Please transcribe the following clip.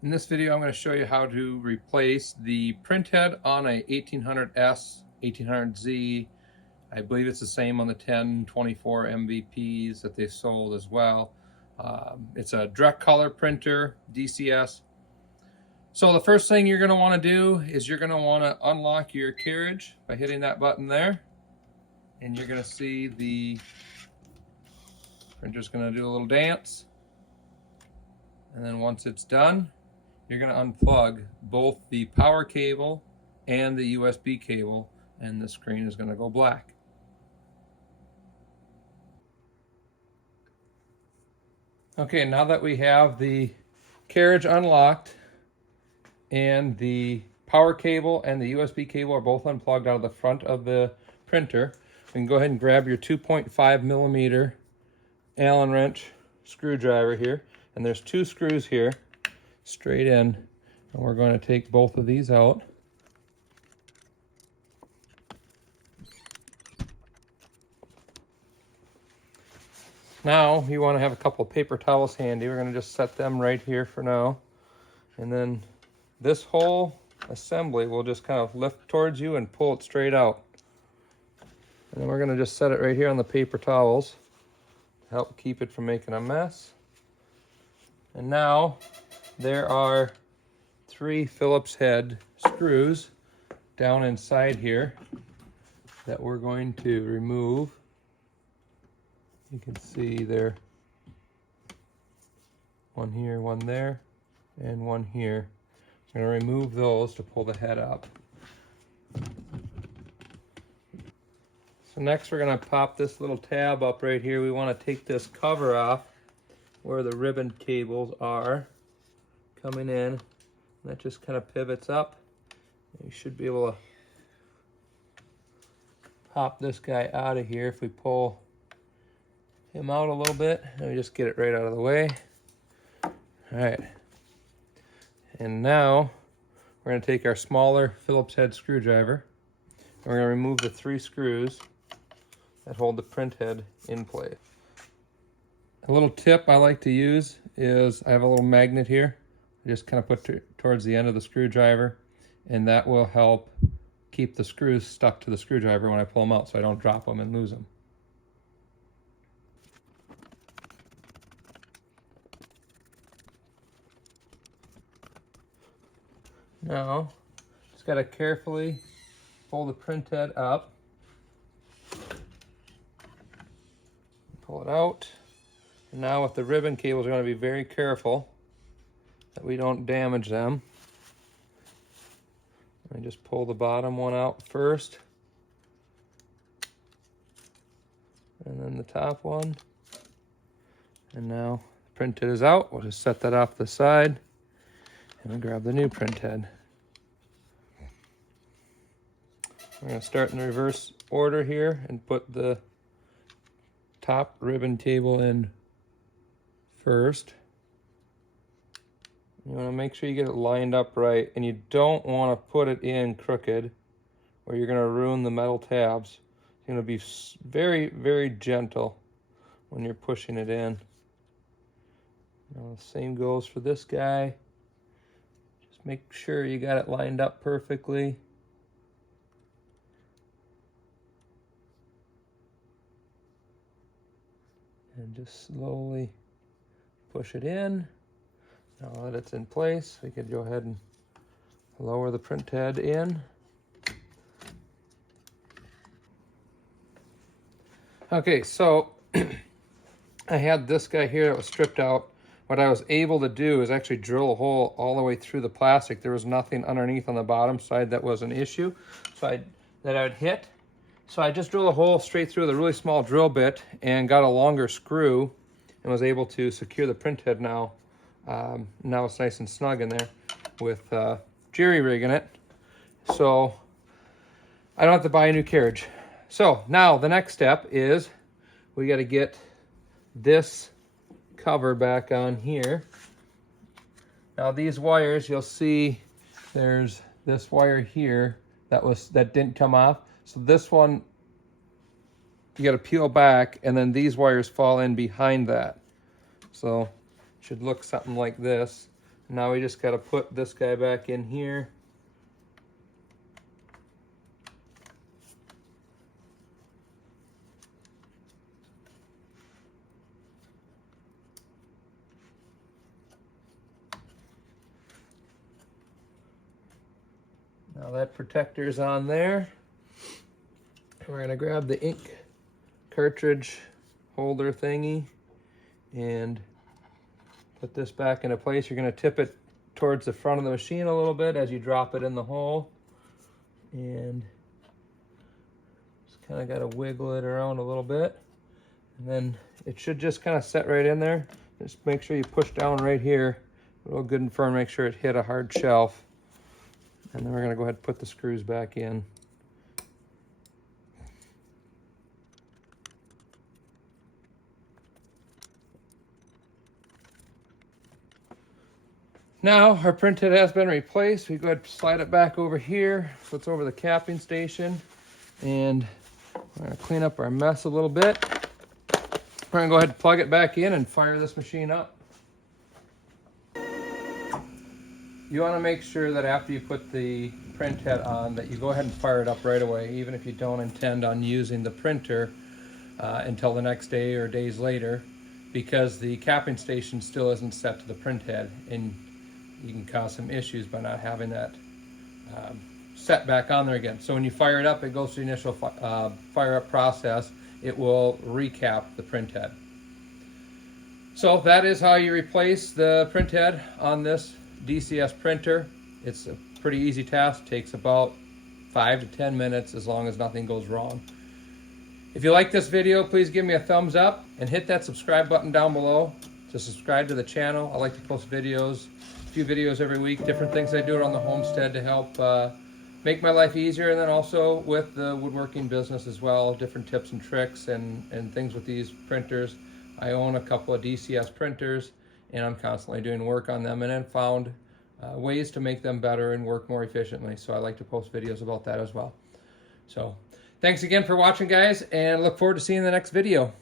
In this video, I'm going to show you how to replace the printhead on a 1800S, 1800Z. I believe it's the same on the 1024 MVPs that they sold as well. It's a direct color printer, DCS. So the first thing you're going to want to do is you're going to want to unlock your carriage by hitting that button there. And you're going to see the printer's going to do a little dance. And then once it's done, you're going to unplug both the power cable and the USB cable, and the screen is going to go black. Okay, now that we have the carriage unlocked and the power cable and the USB cable are both unplugged out of the front of the printer, we can go ahead and grab your 2.5 millimeter Allen wrench screwdriver here, and there's two screws here straight in, and we're going to take both of these out. Now you want to have a couple of paper towels handy. We're going to just set them right here for now, and then this whole assembly will just kind of lift towards you and pull it straight out. And then we're going to just set it right here on the paper towels to help keep it from making a mess. And now there are 3 Phillips head screws down inside here that we're going to remove. You can see there, one here, one there, and one here. I'm going to remove those to pull the head up. So next we're going to pop this little tab up right here. We want to take this cover off where the ribbon cables are coming in. And that just kind of pivots up. You should be able to pop this guy out of here if we pull him out a little bit. And we just get it right out of the way. All right. And now we're going to take our smaller Phillips head screwdriver and we're going to remove the 3 screws that hold the print head in place. A little tip I like to use is I have a little magnet here. I just kind of put towards the end of the screwdriver, and that will help keep the screws stuck to the screwdriver when I pull them out so I don't drop them and lose them. Now, just got to carefully pull the print head up. Pull it out. And now with the ribbon cables, we're going to be very careful that we don't damage them. I just pull the bottom one out first. And then the top one. And now the print head is out. We'll just set that off to the side. And we'll grab the new print head. We're going to start in the reverse order here and put the top ribbon cable in first. You want to make sure you get it lined up right, and you don't want to put it in crooked or you're going to ruin the metal tabs. You're going to be very, very gentle when you're pushing it in. Now, the same goes for this guy. Just make sure you got it lined up perfectly. And just slowly push it in. Now that it's in place, we could go ahead and lower the print head in. Okay, so I had this guy here that was stripped out. What I was able to do is actually drill a hole all the way through the plastic. There was nothing underneath on the bottom side that was an issue that I would hit. So I just drilled a hole straight through with a really small drill bit and got a longer screw and was able to secure the print head now. Now it's nice and snug in there with jerry rigging it. So I don't have to buy a new carriage. So now the next step is we got to get this cover back on here. Now these wires, you'll see there's this wire here that didn't come off. So this one, you got to peel back, and then these wires fall in behind that. So it should look something like this. Now we just got to put this guy back in here. Now that protector's on there. We're going to grab the ink cartridge holder thingy and put this back into place. You're going to tip it towards the front of the machine a little bit as you drop it in the hole. And just kind of got to wiggle it around a little bit. And then it should just kind of set right in there. Just make sure you push down right here, real good and firm, make sure it hit a hard shelf. And then we're going to go ahead and put the screws back in. Now our printhead has been replaced. We go ahead and slide it back over here, so it's over the capping station. And we're going to clean up our mess a little bit. We're going to go ahead and plug it back in and fire this machine up. You want to make sure that after you put the printhead on that you go ahead and fire it up right away, even if you don't intend on using the printer until the next day or days later, because the capping station still isn't set to the printhead, and you can cause some issues by not having that set back on there again. So when you fire it up, it goes through the initial fire up process. It will recap the printhead. So that is how you replace the printhead on this DCS printer. It's a pretty easy task. It takes about 5 to 10 minutes as long as nothing goes wrong. If you like this video, please give me a thumbs up and hit that subscribe button down below to subscribe to the channel. I like to post videos, a few videos every week, different things I do around the homestead to help make my life easier, and then also with the woodworking business as well, different tips and tricks and things with these printers. I own a couple of DCS printers, and I'm constantly doing work on them and then found ways to make them better and work more efficiently. So I like to post videos about that as well. So thanks again for watching, guys, and look forward to seeing the next video.